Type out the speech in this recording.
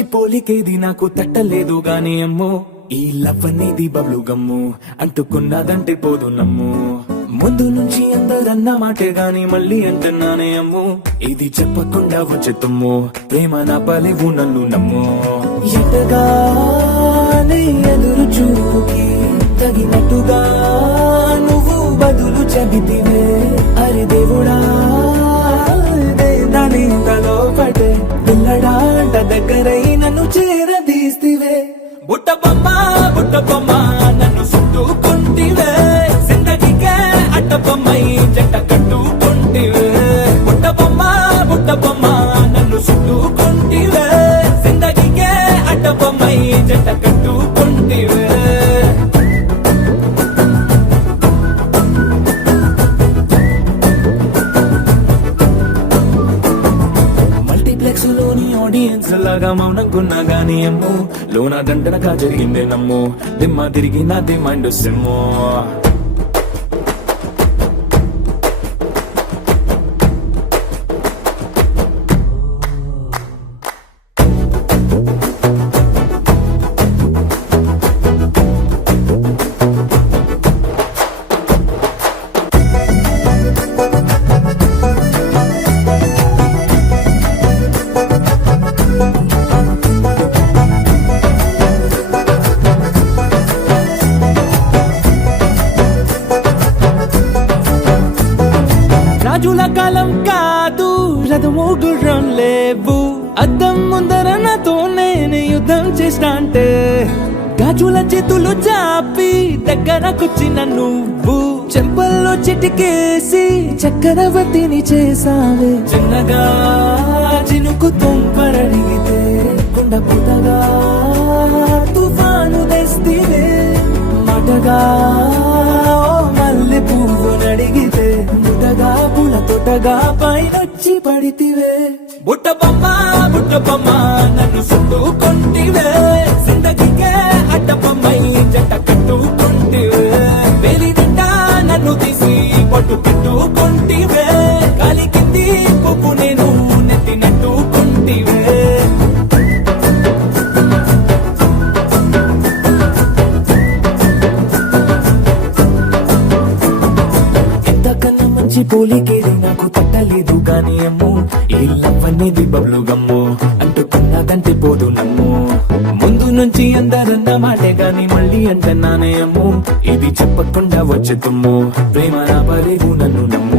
మంచి పోలికేది నాకు తట్టలేదు గాని అమ్మో ఈ లవ్ అనేది బబ్లు గమ్ము అంటుకున్నదంటే పోదు నమ్ము ముందు నుంచి అందరన్న మాటే గాని మళ్ళీ అంటున్నానే అమ్ము ఇది చెప్పకుండా వచ్చే తుమ్ము ప్రేమ నా పలేవు నన్ను నమ్ము ఎటగానే ఎదురు చూకి తగినట్టుగా నువ్వు బదులు చెబితివే అరే దేవుడా దాని తలో పటే పిల్లడాంట దగ్గరై నన్ను చేరదీస్తివే బుట్ట బొమ్మ నన్ను చుట్టుకుంటివే జిందగీకే అడ్డబొమ్మై జంట కట్టుకుంటివే బుట్ట బొమ్మ నన్ను చుట్టుకుంటివే జిందగీకే అడ్డబొమ్మై జంట కట్టుకుంటివే మల్టీప్లెక్స్ లోని ఆడియన్స్ లాగా మౌనంకున్నా గానీ అమ్ము లోన దండనగా జరిగిందే నమ్ము దిమ్మ తిరిగి నాది మైండ్ సిమ్ము రాజుల కాలం కాదు రథము గుర్రం లేవు అద్దం ముందర నాతో నేను యుద్ధం చేస్తా అంటే గాజుల చేతులు చాపి దగ్గరకొచ్చిన నువ్వు చెంపల్లో చిటికేసి చక్రవర్తిని చేసావే చిన్నగా చినుకు తుంపరడిగితే కుండ పుటగా తుఫాను తెస్తివే మాటగా మల్లె పువ్వు నడిగితే ముటగా పుల తొటగా పైనొచ్చి పడితివే బుట్ట బొమ్మ నన్ను చుట్టుకుంటివే జిందగీకే అడ్డబొమ్మై జంట కట్టుకుంటివే వేలి నిండా నన్ను తీసి పట్టు పెట్టుకుంటివే కాలి కింది పువ్వు నేను నెత్తినట్టుకుంటివే మంచి పోలికేది నాకు తట్టలేదు గాని అమ్ము ఈ లవ్ అనేది బబ్లు గమ్ము అంటుకున్నదంటే పోదు నమ్ము ముందు నుంచి అందరన్న మాటే గాని మళ్ళీ అంటున్నానే అమ్ము ఇది చెప్పకుండా వచ్చే తుమ్ము ప్రేమ నా పలేవు నన్ను నమ్ము